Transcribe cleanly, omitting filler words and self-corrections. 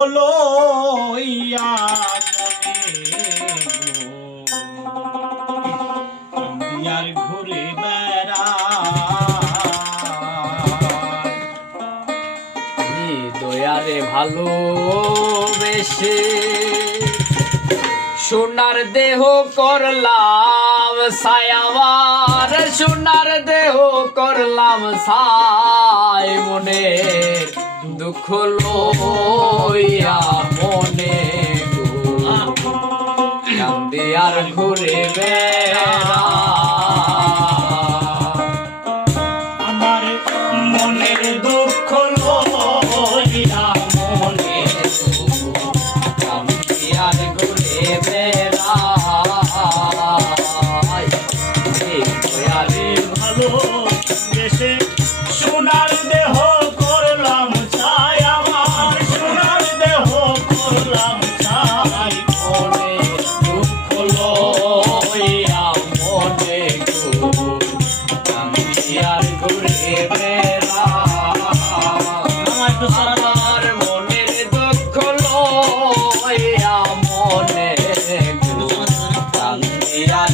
লইয়া মনে আর ঘুরে বেড়াই দয়ারে ভালোবেসে সোনার দেহ করলাম ছায়াবার, সোনার দেহ করলাম ছাই, মনে দুঃখ লইয়া মনে কান্দি আর ঘুরে আমার মনের দুঃখ লইয়া মনে কান্দি আর ঘুরে দয়ারে ভালো দেশে সোনার দেহ করলাম ছাই, আমার সোনার দেহ করলাম ছাই, মনে দুঃখ লইয়া মনে কান্দি আর ঘুরে আমার মনের দুঃখ লইয়া মনে কান্দি আর